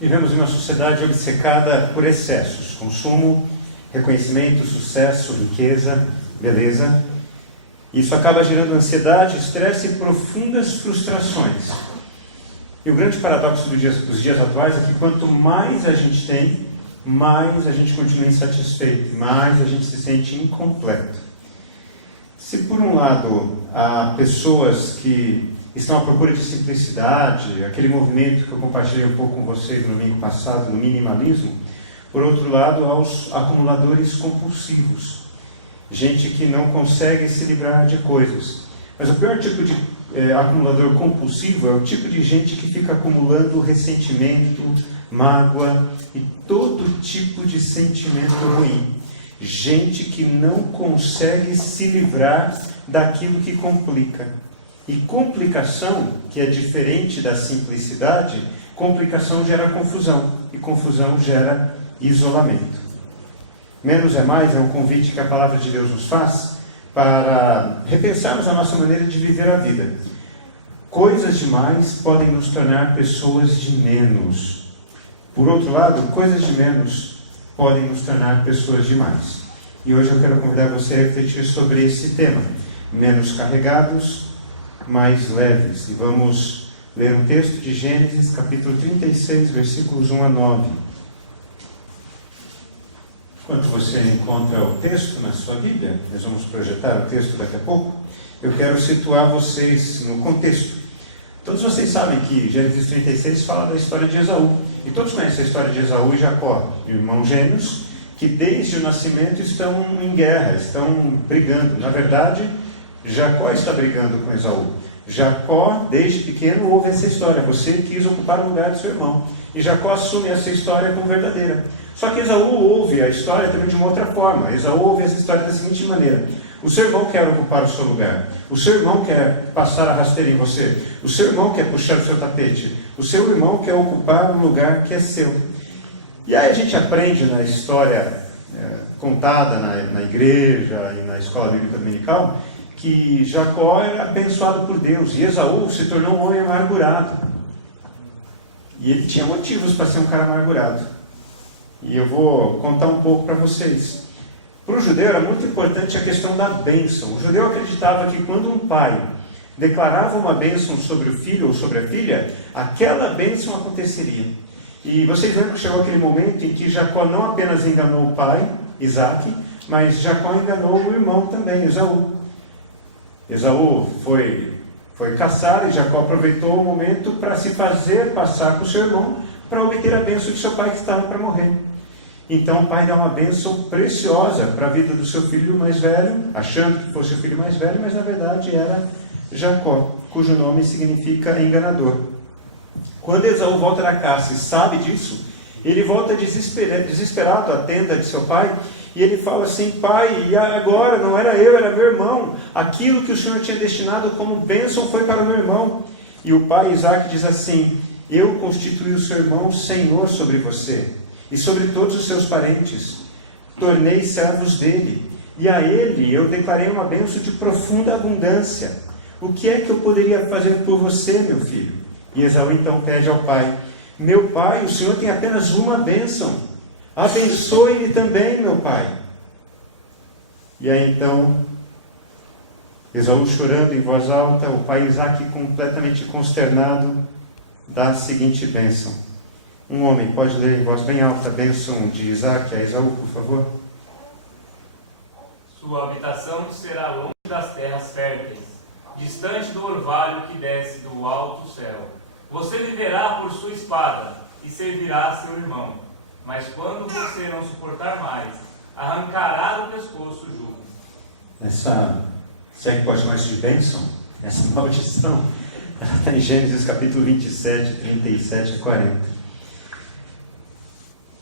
Vivemos em uma sociedade obcecada por excessos, consumo, reconhecimento, sucesso, riqueza, beleza. Isso acaba gerando ansiedade, estresse e profundas frustrações. E o grande paradoxo dos dias atuais é que quanto mais a gente tem, mais a gente continua insatisfeito, mais a gente se sente incompleto. Se por um lado há pessoas que estão à procura de simplicidade, aquele movimento que eu compartilhei um pouco com vocês no domingo passado, do minimalismo, por outro lado, há os acumuladores compulsivos, gente que não consegue se livrar de coisas. Mas o pior tipo de acumulador compulsivo é o tipo de gente que fica acumulando ressentimento, mágoa e todo tipo de sentimento ruim. Gente que não consegue se livrar daquilo que complica. E complicação, que é diferente da simplicidade, complicação gera confusão, e confusão gera isolamento. Menos é mais é um convite que a palavra de Deus nos faz para repensarmos a nossa maneira de viver a vida. Coisas demais podem nos tornar pessoas de menos. Por outro lado, coisas de menos podem nos tornar pessoas de mais. E hoje eu quero convidar você a refletir sobre esse tema. Menos carregados, mais leves. E vamos ler um texto de Gênesis, capítulo 36, versículos 1 a 9. Enquanto você encontra o texto na sua Bíblia, nós vamos projetar o texto daqui a pouco, eu quero situar vocês no contexto. Todos vocês sabem que Gênesis 36 fala da história de Esaú. E todos conhecem a história de Esaú e Jacó, irmãos gêmeos, que desde o nascimento estão em guerra, estão brigando. Na verdade, Jacó está brigando com Esaú. Jacó, desde pequeno, ouve essa história. Você quis ocupar o lugar do seu irmão. E Jacó assume essa história como verdadeira. Só que Esaú ouve a história também de uma outra forma. Esaú ouve essa história da seguinte maneira: o seu irmão quer ocupar o seu lugar. O seu irmão quer passar a rasteira em você. O seu irmão quer puxar o seu tapete. O seu irmão quer ocupar um lugar que é seu. E aí a gente aprende na história contada na igreja e na escola bíblica dominical que Jacó era abençoado por Deus e Esaú se tornou um homem amargurado. E ele tinha motivos para ser um cara amargurado. E eu vou contar um pouco para vocês. Para o judeu era muito importante a questão da bênção. O judeu acreditava que quando um pai declarava uma bênção sobre o filho ou sobre a filha, aquela bênção aconteceria. E vocês lembram que chegou aquele momento em que Jacó não apenas enganou o pai, Isaac, mas Jacó enganou o irmão também, Esaú. Esaú foi caçar e Jacó aproveitou o momento para se fazer passar por seu irmão para obter a bênção de seu pai que estava para morrer. Então o pai dá uma bênção preciosa para a vida do seu filho mais velho, achando que fosse o filho mais velho, mas na verdade era Jacó, cujo nome significa enganador. Quando Esaú volta da caça e sabe disso, ele volta desesperado à tenda de seu pai, e ele fala assim: pai, e agora não era eu, era meu irmão. Aquilo que o Senhor tinha destinado como bênção foi para o meu irmão. E o pai Isaac diz assim: eu constituí o seu irmão senhor sobre você, e sobre todos os seus parentes. Tornei servos dele, e a ele eu declarei uma bênção de profunda abundância. O que é que eu poderia fazer por você, meu filho? E Esaú então pede ao pai: meu pai, o Senhor tem apenas uma bênção. Abençoe-me também, meu pai. E aí então, Esaú chorando em voz alta, o pai Isaac completamente consternado, dá a seguinte bênção: Um homem pode ler em voz bem alta a bênção de Isaac a Esaú, por favor? Sua habitação será longe das terras férteis, distante do orvalho que desce do alto céu. Você viverá por sua espada e servirá seu irmão. Mas quando você não suportar mais, arrancará do pescoço o jugo. Se é que pode chamar isso de bênção, essa maldição, ela está em Gênesis capítulo 27, 37 a 40.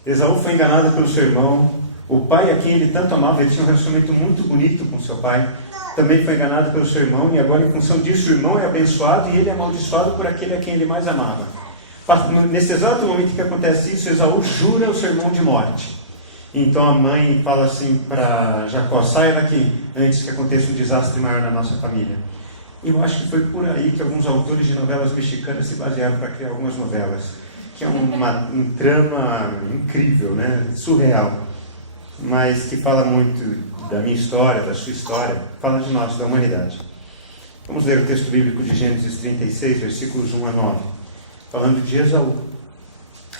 Esaú foi enganado pelo seu irmão. O pai a quem ele tanto amava, ele tinha um relacionamento muito bonito com seu pai, também foi enganado pelo seu irmão, e agora, em função disso, o irmão é abençoado e ele é amaldiçoado por aquele a quem ele mais amava. Nesse exato momento que acontece isso, Esaú jura o seu irmão de morte. Então a mãe fala assim para Jacó: saia daqui antes que aconteça um desastre maior na nossa família. E eu acho que foi por aí que alguns autores de novelas mexicanas se basearam para criar algumas novelas, que é um trama incrível, né? Surreal, mas que fala muito da minha história, da sua história, fala de nós, da humanidade. Vamos ler o texto bíblico de Gênesis 36, versículos 1 a 9, falando de Esaú.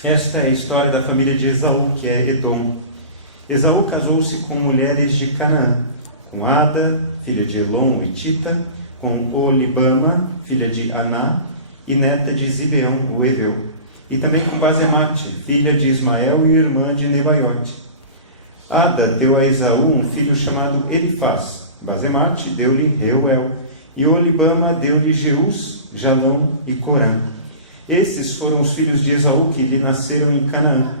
Esta é a história da família de Esaú, que é Edom. Esaú casou-se com mulheres de Canaã, com Ada, filha de Elon e Tita, com Olibama, filha de Aná, e neta de Zibeão, o Heveu, e também com Basemate, filha de Ismael e irmã de Nebaiote. Ada deu a Esaú um filho chamado Elifaz, Basemate deu-lhe Reuel, e Olibama deu-lhe Jeus, Jalão e Corã. Esses foram os filhos de Esaú que lhe nasceram em Canaã.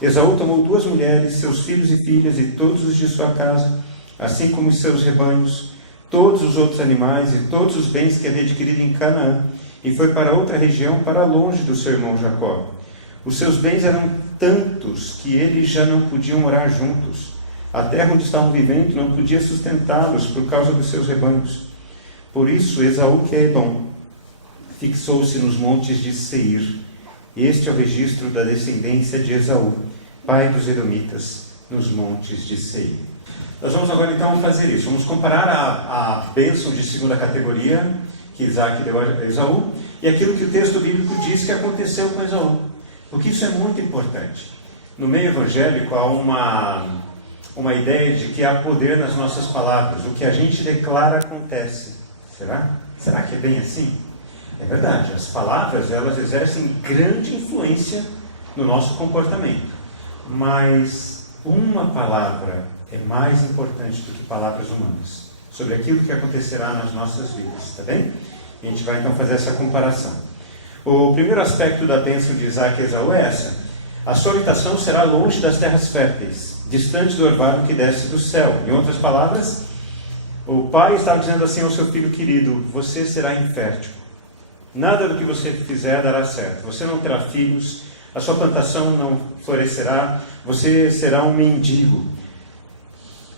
Esaú tomou 2 mulheres, seus filhos e filhas e todos os de sua casa, assim como os seus rebanhos, todos os outros animais e todos os bens que havia adquirido em Canaã, e foi para outra região, para longe do seu irmão Jacó. Os seus bens eram tantos que eles já não podiam morar juntos. A terra onde estavam vivendo não podia sustentá-los por causa dos seus rebanhos. Por isso, Esaú, que é Edom, fixou-se nos montes de Seir. Este é o registro da descendência de Esaú, pai dos Edomitas, nos montes de Seir. Nós vamos agora então fazer isso. Vamos comparar a bênção de segunda categoria que Isaac deu a Esaú e aquilo que o texto bíblico diz que aconteceu com Esaú. Porque isso é muito importante. No meio evangélico há uma ideia de que há poder nas nossas palavras. O que a gente declara acontece. Será? Será que é bem assim? É verdade. As palavras, elas exercem grande influência no nosso comportamento. Mas uma palavra é mais importante do que palavras humanas sobre aquilo que acontecerá nas nossas vidas. Está bem? A gente vai então fazer essa comparação. O primeiro aspecto da bênção de Isaac e Esaú é essa: a sua habitação será longe das terras férteis, distante do orvalho que desce do céu. Em outras palavras, o pai estava dizendo assim ao seu filho querido: você será infértil. Nada do que você fizer dará certo. Você não terá filhos, a sua plantação não florescerá, você será um mendigo.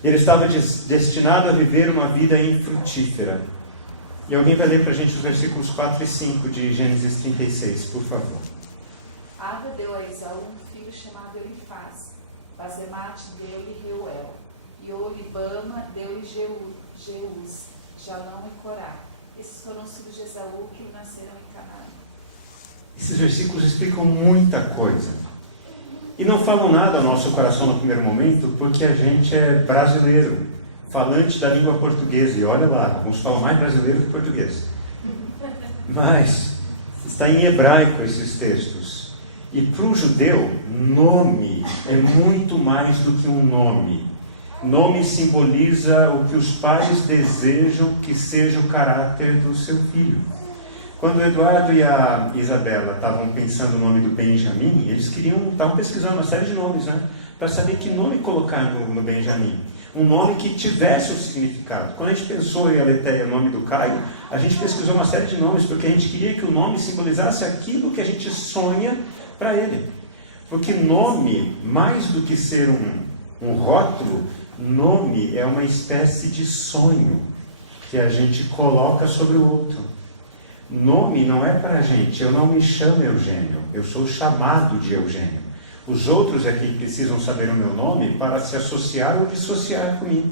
Ele estava destinado a viver uma vida infrutífera. E alguém vai ler para a gente os versículos 4 e 5 de Gênesis 36, por favor. Ada deu a Esaú um filho chamado Elifaz, Basemate deu-lhe Reuel, e Olibama deu-lhe Jeus, Jalão e Corá. Esses foram os filhos de Esaú que lhe nasceram em Canaã. Esses versículos explicam muita coisa. E não falam nada ao nosso coração no primeiro momento, porque a gente é brasileiro, falante da língua portuguesa. E olha lá, alguns falam mais brasileiro que português. Mas está em hebraico esses textos. E para o judeu, nome é muito mais do que um nome. Nome simboliza o que os pais desejam que seja o caráter do seu filho. Quando o Eduardo e a Isabela estavam pensando o nome do Benjamin, eles estavam pesquisando uma série de nomes, né? Para saber que nome colocar no Benjamin. Um nome que tivesse um significado. Quando a gente pensou em Aletheia, o nome do Caio, a gente pesquisou uma série de nomes, porque a gente queria que o nome simbolizasse aquilo que a gente sonha para ele. Porque nome, mais do que ser um rótulo, nome é uma espécie de sonho que a gente coloca sobre o outro. Nome não é para a gente. Eu não me chamo Eugênio, eu sou chamado de Eugênio. Os outros é que precisam saber o meu nome para se associar ou dissociar comigo.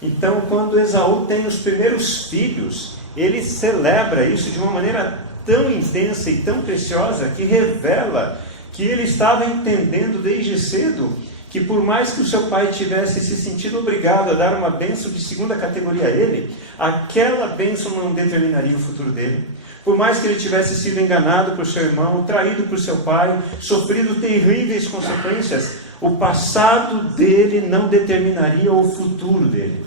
Então, quando Esaú tem os primeiros filhos, ele celebra isso de uma maneira tão intensa e tão preciosa que revela que ele estava entendendo desde cedo que por mais que o seu pai tivesse se sentido obrigado a dar uma bênção de segunda categoria a ele, aquela bênção não determinaria o futuro dele. Por mais que ele tivesse sido enganado por seu irmão, traído por seu pai, sofrido terríveis consequências, o passado dele não determinaria o futuro dele.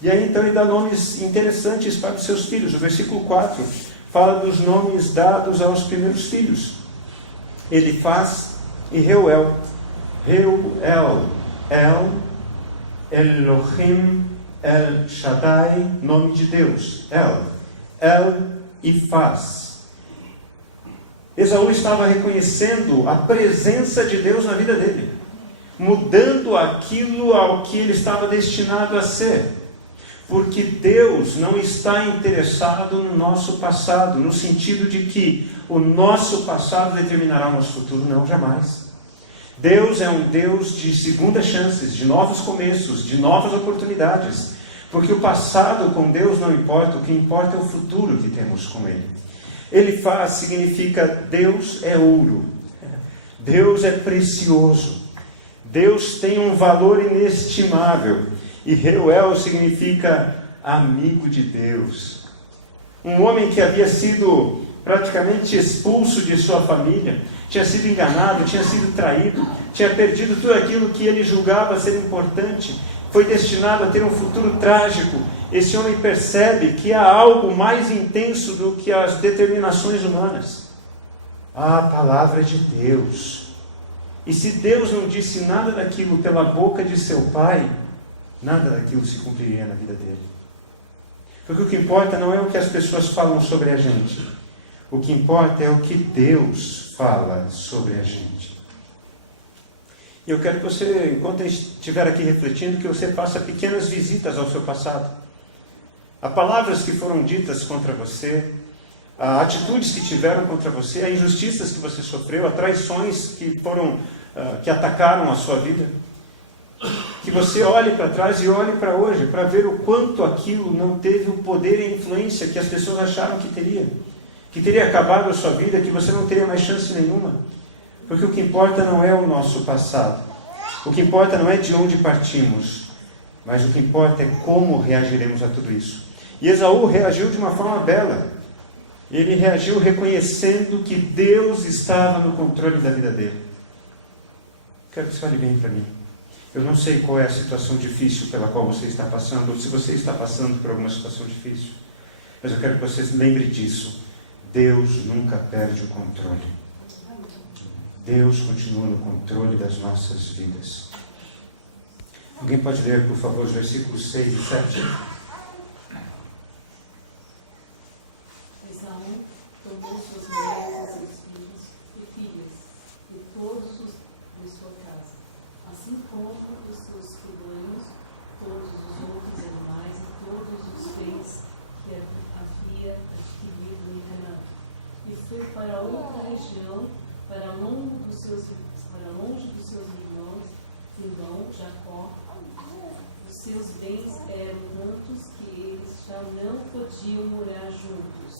E aí então ele dá nomes interessantes para os seus filhos. O versículo 4 fala dos nomes dados aos primeiros filhos: Elifaz e Reuel. Reuel, Elohim, El Shaddai, nome de Deus. El e Faz. Esaú estava reconhecendo a presença de Deus na vida dele, mudando aquilo ao que ele estava destinado a ser. Porque Deus não está interessado no nosso passado, no sentido de que o nosso passado determinará o nosso futuro. Não, jamais. Deus é um Deus de segundas chances, de novos começos, de novas oportunidades. Porque o passado com Deus não importa, o que importa é o futuro que temos com Ele. Elifaz significa Deus é ouro, Deus é precioso, Deus tem um valor inestimável. E Reuel significa amigo de Deus. Um homem que havia sido praticamente expulso de sua família, tinha sido enganado, tinha sido traído, tinha perdido tudo aquilo que ele julgava ser importante, foi destinado a ter um futuro trágico. Esse homem percebe que há algo mais intenso do que as determinações humanas: a palavra de Deus. E se Deus não disse nada daquilo pela boca de seu pai, nada daquilo se cumpriria na vida dele. Porque o que importa não é o que as pessoas falam sobre a gente. O que importa é o que Deus fala sobre a gente. E eu quero que você, enquanto estiver aqui refletindo, que você faça pequenas visitas ao seu passado. Há palavras que foram ditas contra você, há atitudes que tiveram contra você, há injustiças que você sofreu, há traições que atacaram a sua vida. Que você olhe para trás e olhe para hoje, para ver o quanto aquilo não teve o poder e a influência que as pessoas acharam que teria acabado a sua vida, que você não teria mais chance nenhuma. Porque o que importa não é o nosso passado, o que importa não é de onde partimos, mas o que importa é como reagiremos a tudo isso. E Esaú reagiu de uma forma bela. Ele reagiu reconhecendo que Deus estava no controle da vida dele. Quero que você olhe bem para mim. Eu não sei qual é a situação difícil pela qual você está passando, ou se você está passando por alguma situação difícil. Mas eu quero que você lembre disso. Deus nunca perde o controle. Deus continua no controle das nossas vidas. Alguém pode ler, por favor, os versículos 6 e 7? Esaú tomou suas mulheres e seus filhos e filhas, e todos os de sua casa, assim como os seus rebanhos, todos os outros animais e todos os bens que havia adquirido em Canaã. E foi para outra região, para longe dos seus irmãos, Jacó. Os seus bens eram tantos que eles já não podiam morar juntos.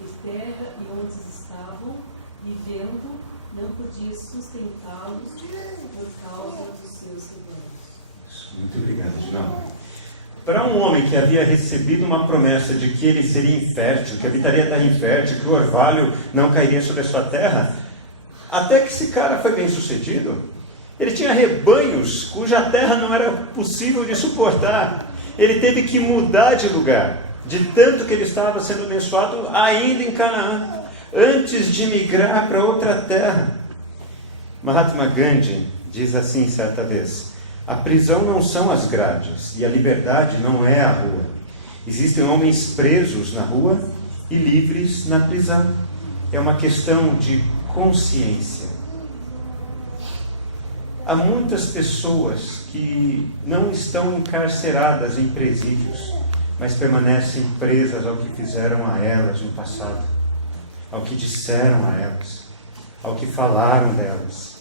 E terra e onde estavam vivendo não podia sustentá-los por causa dos seus rebanhos. Muito obrigado, Ginaldo. Para um homem que havia recebido uma promessa de que ele seria infértil, que habitaria a terra infértil, que o orvalho não cairia sobre a sua terra, até que esse cara foi bem sucedido. Ele tinha rebanhos cuja terra não era possível de suportar. Ele teve que mudar de lugar, de tanto que ele estava sendo abençoado ainda em Canaã, antes de migrar para outra terra. Mahatma Gandhi diz assim certa vez: a prisão não são as grades e a liberdade não é a rua. Existem homens presos na rua e livres na prisão. É uma questão de consciência. Há muitas pessoas que não estão encarceradas em presídios, mas permanecem presas ao que fizeram a elas no passado, ao que disseram a elas, ao que falaram delas.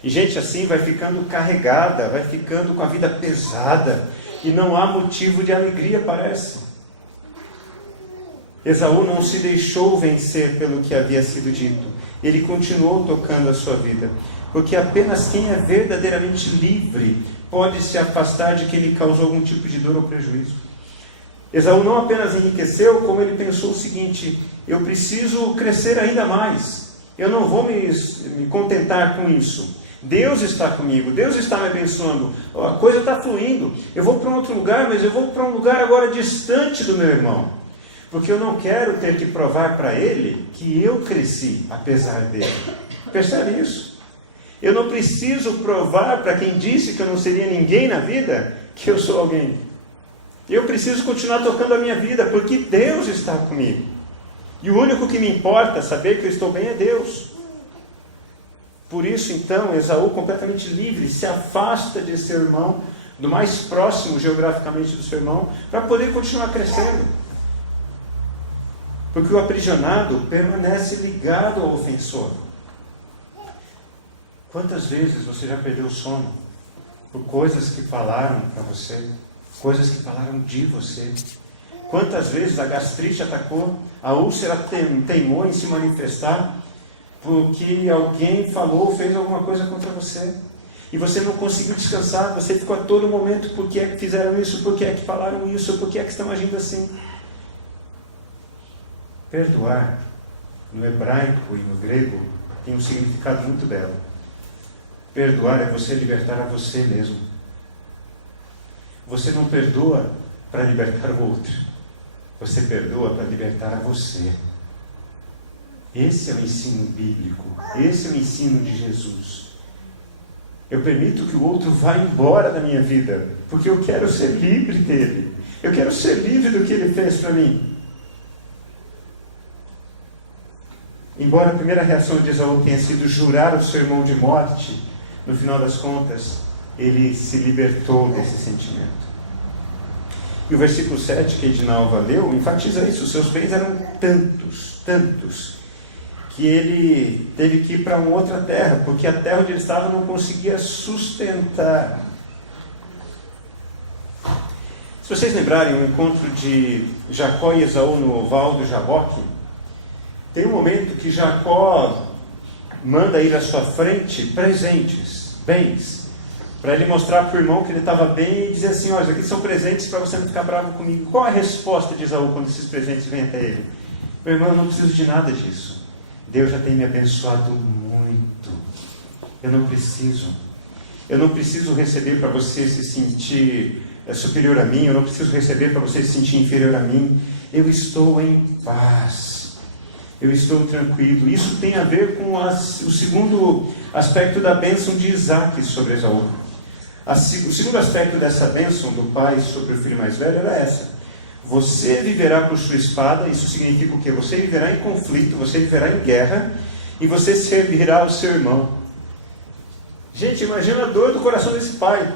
E gente assim vai ficando carregada, vai ficando com a vida pesada, e não há motivo de alegria, parece. Esaú não se deixou vencer pelo que havia sido dito. Ele continuou tocando a sua vida, porque apenas quem é verdadeiramente livre pode se afastar de quem lhe causou algum tipo de dor ou prejuízo. Esaú não apenas enriqueceu, como ele pensou o seguinte: eu preciso crescer ainda mais. Eu não vou me contentar com isso. Deus está comigo, Deus está me abençoando, a coisa está fluindo. Eu vou para um outro lugar, mas eu vou para um lugar agora distante do meu irmão. Porque eu não quero ter que provar para ele que eu cresci, apesar dele. Percebe isso? Eu não preciso provar para quem disse que eu não seria ninguém na vida, que eu sou alguém. Eu preciso continuar tocando a minha vida, porque Deus está comigo. E o único que me importa saber que eu estou bem é Deus. Por isso, então, Esaú, completamente livre, se afasta de seu irmão, do mais próximo geograficamente do seu irmão, para poder continuar crescendo. Porque o aprisionado permanece ligado ao ofensor. Quantas vezes você já perdeu o sono por coisas que falaram para você, coisas que falaram de você? Quantas vezes a gastrite atacou, a úlcera teimou em se manifestar porque alguém falou, fez alguma coisa contra você, e você não conseguiu descansar, você ficou a todo momento: por que é que fizeram isso, por que é que falaram isso, por que é que estão agindo assim? Perdoar, no hebraico e no grego, tem um significado muito belo. Perdoar é você libertar a você mesmo. Você não perdoa para libertar o outro, você perdoa para libertar a você. Esse é o ensino bíblico, esse é o ensino de Jesus. Eu permito que o outro vá embora da minha vida, porque eu quero ser livre dele, eu quero ser livre do que ele fez para mim. Embora a primeira reação de Esaú tenha sido jurar o seu irmão de morte, no final das contas, ele se libertou desse sentimento. E o versículo 7 que Edinalva leu enfatiza isso: os seus bens eram tantos, que ele teve que ir para uma outra terra, porque a terra onde ele estava não conseguia sustentar. Se vocês lembrarem o encontro de Jacó e Esaú no Val do Jaboque, tem um momento que Jacó manda ir à sua frente presentes, bens, para ele mostrar para o irmão que ele estava bem e dizer assim: olha, aqui são presentes para você não ficar bravo comigo. Qual a resposta de Esaú quando esses presentes vêm até ele? Meu irmão, eu não preciso de nada disso. Deus já tem me abençoado muito. Eu não preciso receber para você se sentir superior a mim. Eu não preciso receber para você se sentir inferior a mim. Eu estou em paz. Eu estou tranquilo. Isso tem a ver com o segundo aspecto da bênção de Isaac sobre Esaú. O segundo aspecto dessa bênção do pai sobre o filho mais velho era essa: você viverá por sua espada. Isso significa o quê? Você viverá em conflito, você viverá em guerra, e você servirá ao seu irmão. Gente, imagina a dor do coração desse pai,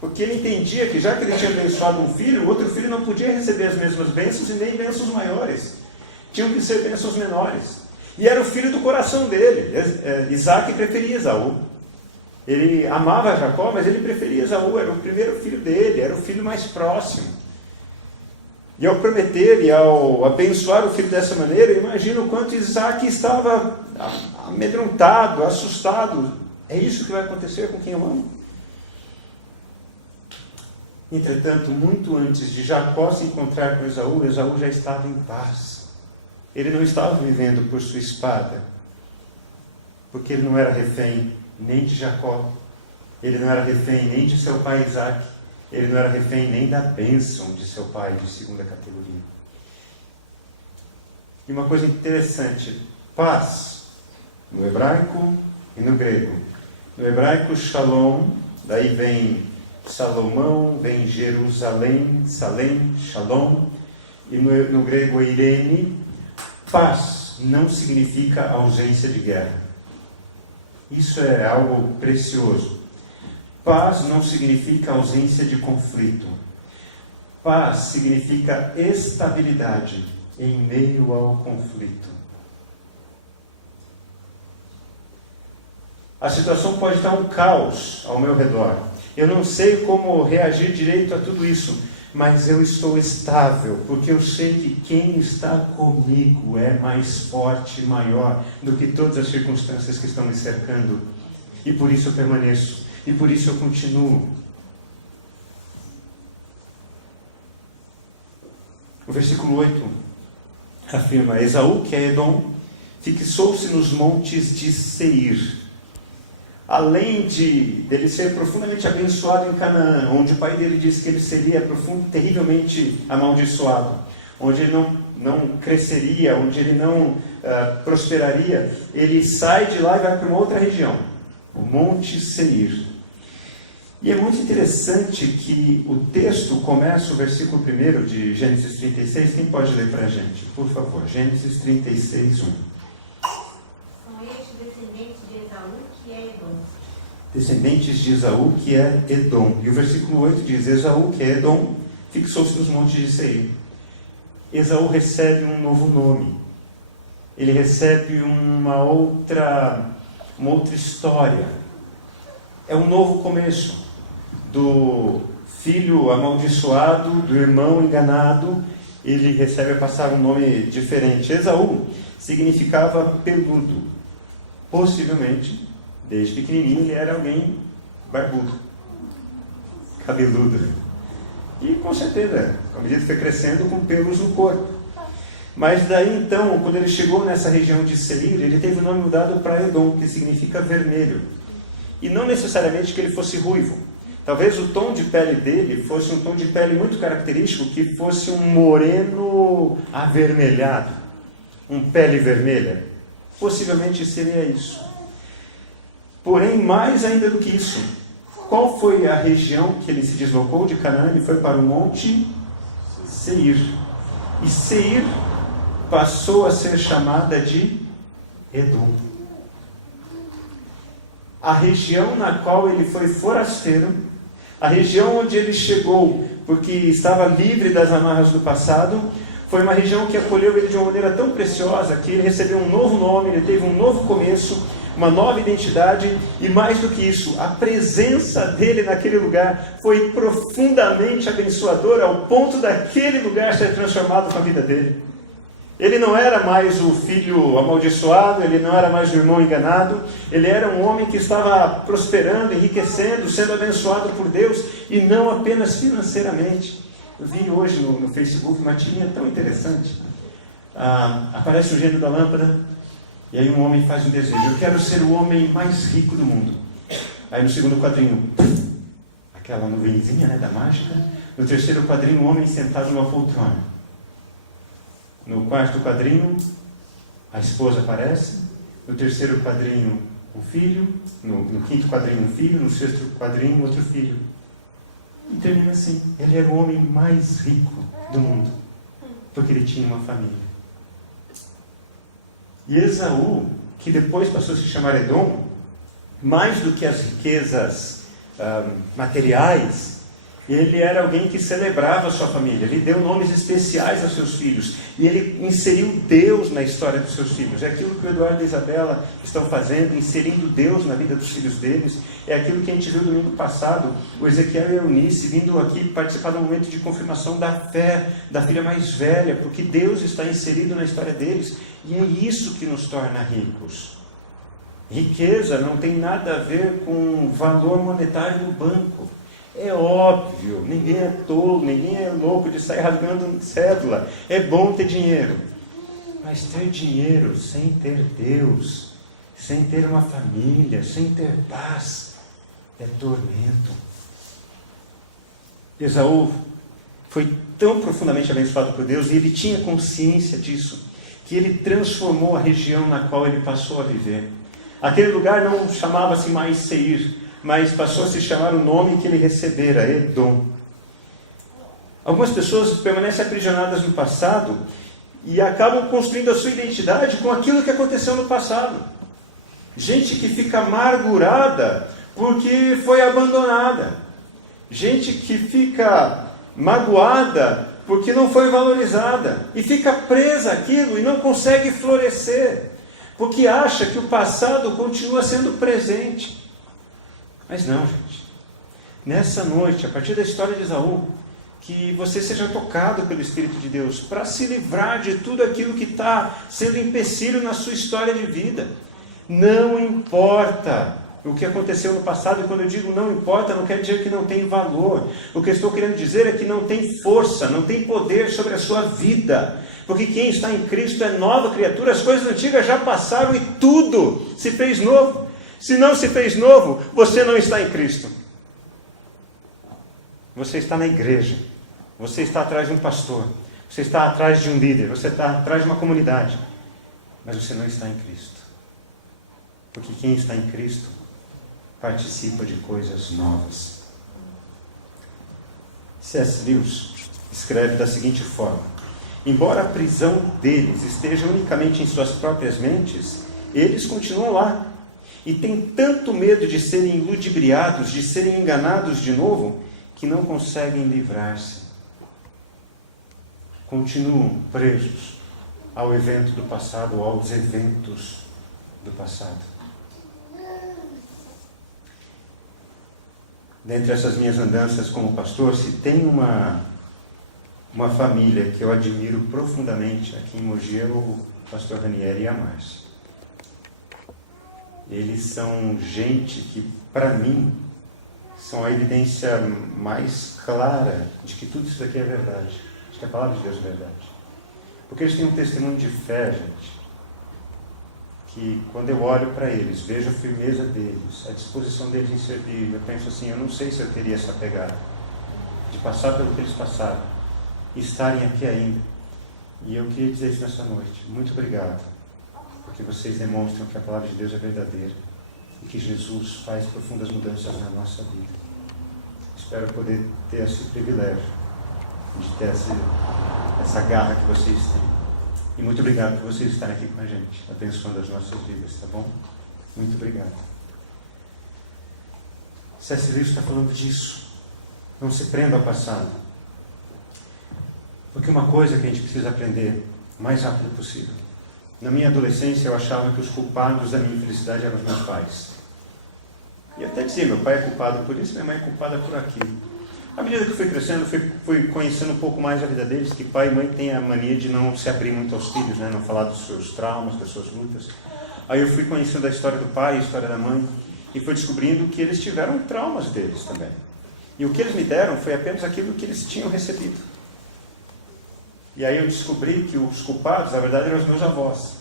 porque ele entendia que, já que ele tinha abençoado um filho, o outro filho não podia receber as mesmas bênçãos e nem bênçãos maiores. Tinham que ser bênçãos menores. E era o filho do coração dele. Isaac preferia Esaú. Ele amava Jacó, mas ele preferia Esaú. Era o primeiro filho dele, era o filho mais próximo. E ao prometer e ao abençoar o filho dessa maneira, eu imagino o quanto Isaac estava amedrontado, assustado. É isso que vai acontecer com quem eu amo? Entretanto, muito antes de Jacó se encontrar com Esaú, Esaú já estava em paz. Ele não estava vivendo por sua espada, porque ele não era refém nem de Jacó, ele não era refém nem de seu pai Isaac, ele não era refém nem da bênção de seu pai de segunda categoria. E uma coisa interessante: paz, no hebraico e no grego. No hebraico, shalom, daí vem Salomão, vem Jerusalém, Salem, shalom. E no grego, eirene, paz não significa ausência de guerra. Isso é algo precioso. Paz não significa ausência de conflito. Paz significa estabilidade em meio ao conflito. A situação pode estar um caos ao meu redor. Eu não sei como reagir direito a tudo isso. mas eu estou estável, porque eu sei que quem está comigo é mais forte, maior do que todas as circunstâncias que estão me cercando. E por isso eu permaneço, e por isso eu continuo. O versículo 8 afirma: Esaú, que é Edom, fixou-se nos montes de Seir. Além dele ser profundamente abençoado em Canaã, onde o pai dele disse que ele seria terrivelmente amaldiçoado, onde ele não cresceria, onde ele não prosperaria, ele sai de lá e vai para uma outra região, o Monte Seir. E é muito interessante que o texto começa, o versículo 1 de Gênesis 36, quem pode ler para a gente? Por favor, Gênesis 36, 1. Descendentes de Esaú, que é Edom. E o versículo 8 diz: Esaú, que é Edom, fixou-se nos montes de Seir. Esaú recebe um novo nome. Ele recebe uma outra história. É um novo começo. Do filho amaldiçoado, do irmão enganado, ele recebe a passar um nome diferente. Esaú significava peludo. Possivelmente, desde pequenininho, ele era alguém barbudo, cabeludo. E com certeza, à medida que foi crescendo, com pelos no corpo. Mas daí então, quando ele chegou nessa região de Seir, ele teve o nome mudado para Edom, que significa vermelho. E não necessariamente que ele fosse ruivo. Talvez o tom de pele dele fosse um tom de pele muito característico, que fosse um moreno avermelhado, pele vermelha. Possivelmente seria isso. Porém, mais ainda do que isso, qual foi a região que ele se deslocou de Canaã? Ele foi para o Monte Seir. E Seir passou a ser chamada de Edom. A região na qual ele foi forasteiro, a região onde ele chegou porque estava livre das amarras do passado, foi uma região que acolheu ele de uma maneira tão preciosa que ele recebeu um novo nome, ele teve um novo começo, uma nova identidade, e mais do que isso, a presença dele naquele lugar foi profundamente abençoadora, ao ponto daquele lugar ser transformado com a vida dele. Ele não era mais o filho amaldiçoado, ele não era mais o irmão enganado, ele era um homem que estava prosperando, enriquecendo, sendo abençoado por Deus, e não apenas financeiramente. Eu vi hoje no Facebook uma tirinha tão interessante. Aparece o gênio da lâmpada, e aí um homem faz um desejo: eu quero ser o homem mais rico do mundo. Aí no segundo quadrinho, aquela nuvenzinha, da mágica. No terceiro quadrinho, um homem sentado numa poltrona. No quarto quadrinho, a esposa aparece. No terceiro quadrinho, um filho. No quinto quadrinho, um filho. No sexto quadrinho, outro filho. E termina assim: ele era o homem mais rico do mundo, porque ele tinha uma família. E Esaú, que depois passou a se chamar Edom, mais do que as riquezas materiais, ele era alguém que celebrava a sua família. Ele deu nomes especiais aos seus filhos. E ele inseriu Deus na história dos seus filhos. É aquilo que o Eduardo e a Isabela estão fazendo, inserindo Deus na vida dos filhos deles. É aquilo que a gente viu domingo passado, o Ezequiel e a Eunice vindo aqui participar do momento de confirmação da fé da filha mais velha, porque Deus está inserido na história deles. E é isso que nos torna ricos. Riqueza não tem nada a ver com valor monetário no banco. É óbvio, ninguém é tolo, ninguém é louco de sair rasgando cédula. É bom ter dinheiro. Mas ter dinheiro sem ter Deus, sem ter uma família, sem ter paz, é tormento. Esaú foi tão profundamente abençoado por Deus, e ele tinha consciência disso, que ele transformou a região na qual ele passou a viver. Aquele lugar não chamava-se mais Seir, mas passou a se chamar o nome que ele recebera, Edom. Algumas pessoas permanecem aprisionadas no passado e acabam construindo a sua identidade com aquilo que aconteceu no passado. Gente que fica amargurada porque foi abandonada. Gente que fica magoada porque não foi valorizada. E fica presa àquilo e não consegue florescer, porque acha que o passado continua sendo presente. Mas não, gente. Nessa noite, a partir da história de Esaú, que você seja tocado pelo Espírito de Deus para se livrar de tudo aquilo que está sendo empecilho na sua história de vida. Não importa o que aconteceu no passado, e quando eu digo não importa, não quer dizer que não tem valor. O que eu estou querendo dizer é que não tem força, não tem poder sobre a sua vida. Porque quem está em Cristo é nova criatura, as coisas antigas já passaram e tudo se fez novo. Se não se fez novo, você não está em Cristo. Você está na igreja. Você está atrás de um pastor. Você está atrás de um líder. Você está atrás de uma comunidade. Mas você não está em Cristo. Porque quem está em Cristo participa de coisas novas. C.S. Lewis escreve da seguinte forma: embora a prisão deles esteja unicamente em suas próprias mentes, eles continuam lá. E têm tanto medo de serem ludibriados, de serem enganados de novo, que não conseguem livrar-se. Continuam presos ao evento do passado, ou aos eventos do passado. Dentre essas minhas andanças como pastor, se tem uma família que eu admiro profundamente aqui em Mogi, é o pastor Ranieri e a Márcia. Eles são gente que, para mim, são a evidência mais clara de que tudo isso daqui é verdade. De que a palavra de Deus é verdade. Porque eles têm um testemunho de fé, gente, que quando eu olho para eles, vejo a firmeza deles, a disposição deles em servir, eu penso assim, eu não sei se eu teria essa pegada de passar pelo que eles passaram e estarem aqui ainda. E eu queria dizer isso nessa noite. Muito obrigado, porque vocês demonstram que a palavra de Deus é verdadeira e que Jesus faz profundas mudanças na nossa vida. Espero poder ter esse privilégio de ter essa garra que vocês têm. E muito obrigado por vocês estarem aqui com a gente, abençoando as nossas vidas, tá bom? Muito obrigado. C.S. Lewis está falando disso. Não se prenda ao passado. Porque uma coisa que a gente precisa aprender o mais rápido possível. Na minha adolescência eu achava que os culpados da minha infelicidade eram os meus pais. E eu até dizia, meu pai é culpado por isso, minha mãe é culpada por aquilo. À medida que fui crescendo, fui conhecendo um pouco mais a vida deles, que pai e mãe têm a mania de não se abrir muito aos filhos, né? Não falar dos seus traumas, das suas lutas. Aí eu fui conhecendo a história do pai, a história da mãe, e fui descobrindo que eles tiveram traumas deles também. E o que eles me deram foi apenas aquilo que eles tinham recebido. E aí eu descobri que os culpados, na verdade, eram os meus avós.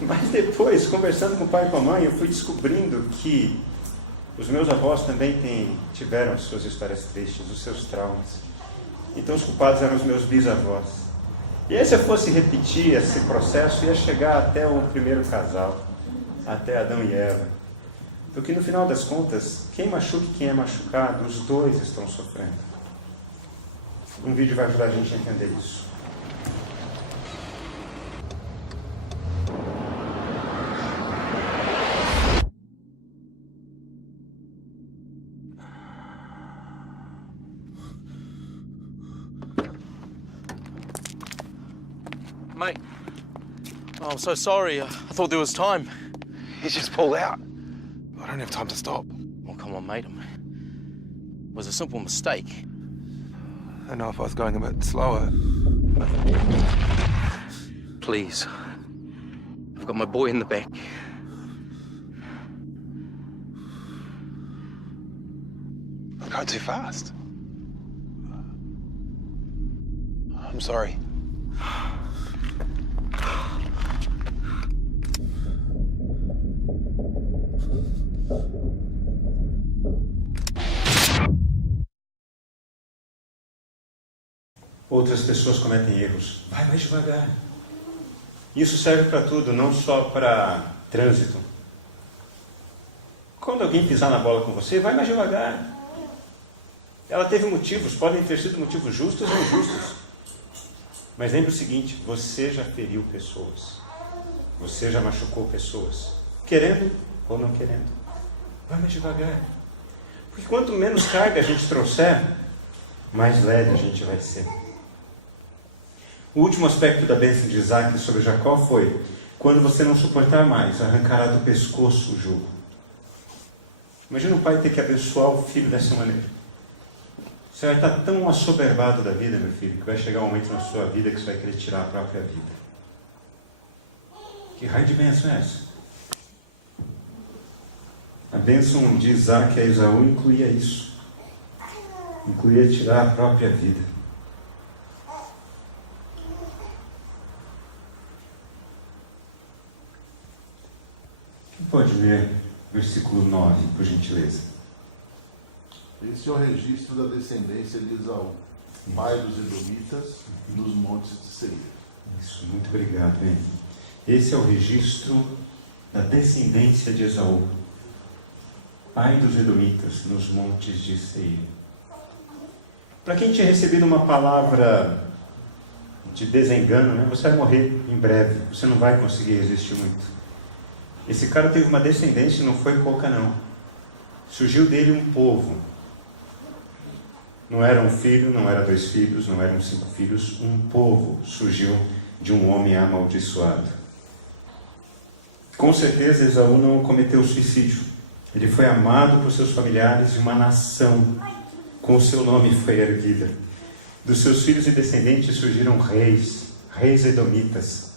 Mas depois, conversando com o pai e com a mãe, eu fui descobrindo que os meus avós também tiveram as suas histórias tristes, os seus traumas. Então os culpados eram os meus bisavós. E aí se eu fosse repetir esse processo, ia chegar até o primeiro casal, até Adão e Eva. Porque no final das contas, quem machuca e quem é machucado, os dois estão sofrendo. Um vídeo vai ajudar a gente a entender isso. Mate, oh, I'm so sorry. I thought there was time. He's just pulled out. I don't have time to stop. Oh, come on, mate. It was a simple mistake. I know if I was going a bit slower. Please. I've got my boy in the back. I'm going too fast. I'm sorry. Outras pessoas cometem erros. Vai mais devagar. Isso serve para tudo, não só para trânsito. Quando alguém pisar na bola com você, vai mais devagar. Ela teve motivos, podem ter sido motivos justos ou injustos. Mas lembre o seguinte, você já feriu pessoas. Você já machucou pessoas. Querendo ou não querendo. Vai mais devagar. Porque quanto menos carga a gente trouxer, mais leve a gente vai ser. O último aspecto da bênção de Isaac sobre Jacó foi: quando você não suportar mais, arrancará do pescoço o jugo. Imagina um pai ter que abençoar o filho dessa maneira. Você vai estar tão assoberbado da vida, meu filho, que vai chegar um momento na sua vida que você vai querer tirar a própria vida. Que raio de bênção é essa? A bênção de Isaac a Esaú incluía isso. Incluía tirar a própria vida. Quem pode ler versículo 9, por gentileza? Esse é o registro da descendência de Esaú, pai dos Edomitas, nos montes de Seir. Isso, muito obrigado, hein? Esse é o registro da descendência de Esaú, pai dos Edomitas, nos montes de Seir. Para quem tinha recebido uma palavra de desengano, né? Você vai morrer em breve, você não vai conseguir resistir muito. Esse cara teve uma descendência e não foi pouca não. Surgiu dele um povo. Não era um filho, não era 2 filhos, não eram 5 filhos. Um povo surgiu de um homem amaldiçoado. Com certeza Esaú não cometeu suicídio. Ele foi amado por seus familiares e uma nação com o seu nome foi erguida. Dos seus filhos e descendentes surgiram reis edomitas.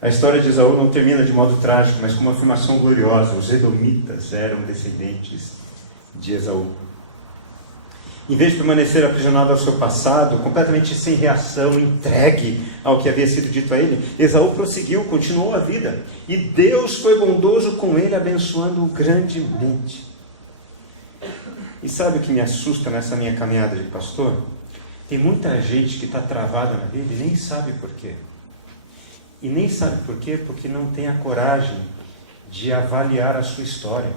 A história de Esaú não termina de modo trágico, mas com uma afirmação gloriosa. Os edomitas eram descendentes de Esaú. Em vez de permanecer aprisionado ao seu passado, completamente sem reação, entregue ao que havia sido dito a ele, Esaú prosseguiu, continuou a vida. E Deus foi bondoso com ele, abençoando-o grandemente. E sabe o que me assusta nessa minha caminhada de pastor? Tem muita gente que está travada na vida e nem sabe por quê. E nem sabe por quê, porque não tem a coragem de avaliar a sua história,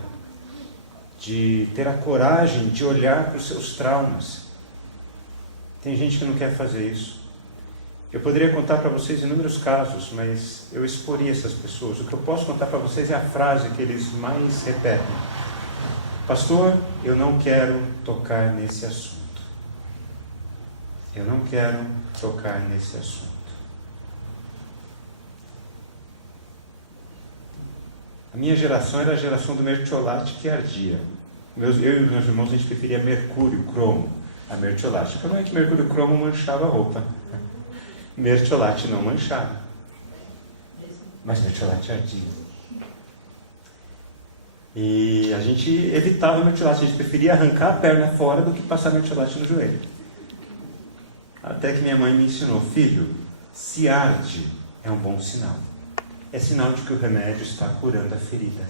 de ter a coragem de olhar para os seus traumas. Tem gente que não quer fazer isso. Eu poderia contar para vocês inúmeros casos, mas eu exporia essas pessoas. O que eu posso contar para vocês é a frase que eles mais repetem: pastor, eu não quero tocar nesse assunto. Eu não quero tocar nesse assunto. A minha geração era a geração do mertiolate que ardia. Eu e os meus irmãos, a gente preferia mercúrio, cromo, a mertiolate. O problema é que mercúrio e cromo manchava a roupa. Mertiolate não manchava. Mas mertiolate ardia. E a gente evitava mertiolate, a gente preferia arrancar a perna fora do que passar mertiolate no joelho. Até que minha mãe me ensinou: filho, se arde é um bom sinal. É sinal de que o remédio está curando a ferida.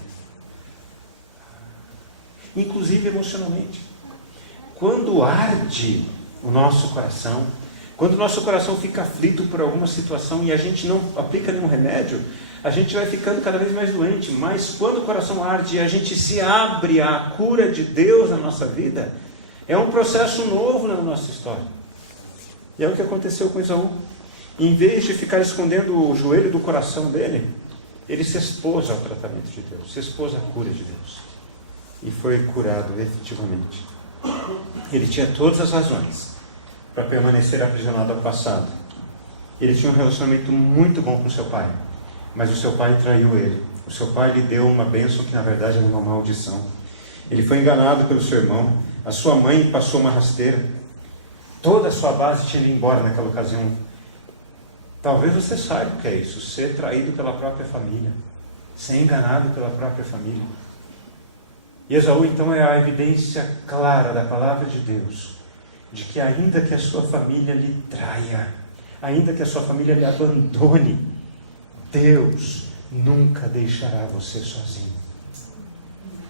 Inclusive emocionalmente. Quando arde o nosso coração, quando o nosso coração fica aflito por alguma situação e a gente não aplica nenhum remédio, a gente vai ficando cada vez mais doente. Mas quando o coração arde e a gente se abre à cura de Deus na nossa vida, é um processo novo na nossa história. E é o que aconteceu com Esaú. Em vez de ficar escondendo o joelho do coração dele, ele se expôs ao tratamento de Deus, se expôs à cura de Deus. E foi curado efetivamente. Ele tinha todas as razões para permanecer aprisionado ao passado. Ele tinha um relacionamento muito bom com seu pai, mas o seu pai traiu ele. O seu pai lhe deu uma bênção que na verdade era uma maldição. Ele foi enganado pelo seu irmão. A sua mãe passou uma rasteira. Toda a sua base tinha ido embora naquela ocasião. Talvez você saiba o que é isso, ser traído pela própria família, ser enganado pela própria família. E Esaú então é a evidência clara da palavra de Deus, de que ainda que a sua família lhe traia, ainda que a sua família lhe abandone, Deus nunca deixará você sozinho.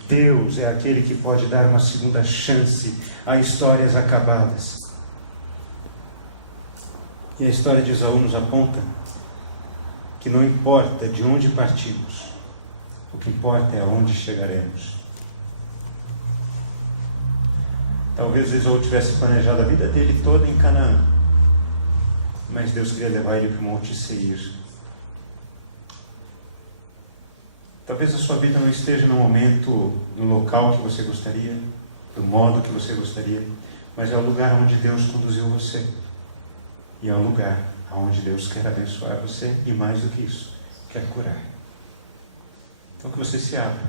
Deus é aquele que pode dar uma segunda chance a histórias acabadas. E a história de Esaú nos aponta que não importa de onde partimos, o que importa é aonde chegaremos. Talvez Esaú tivesse planejado a vida dele toda em Canaã, mas Deus queria levar ele para o Monte Seir. Talvez a sua vida não esteja no momento, no local que você gostaria, do modo que você gostaria, mas é o lugar onde Deus conduziu você. E é um lugar onde Deus quer abençoar você e, mais do que isso, quer curar. Então que você se abra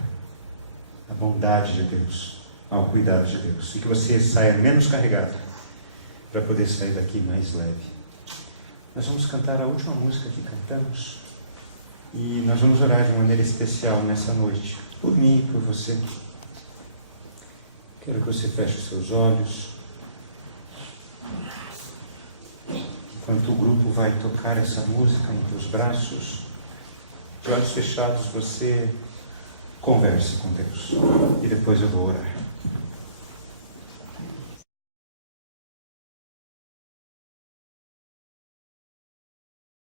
à bondade de Deus, ao cuidado de Deus e que você saia menos carregado para poder sair daqui mais leve. Nós vamos cantar a última música que cantamos e nós vamos orar de maneira especial nessa noite, por mim e por você. Quero que você feche os seus olhos enquanto o grupo vai tocar essa música em teus braços. De olhos fechados, você converse com Deus e depois eu vou orar.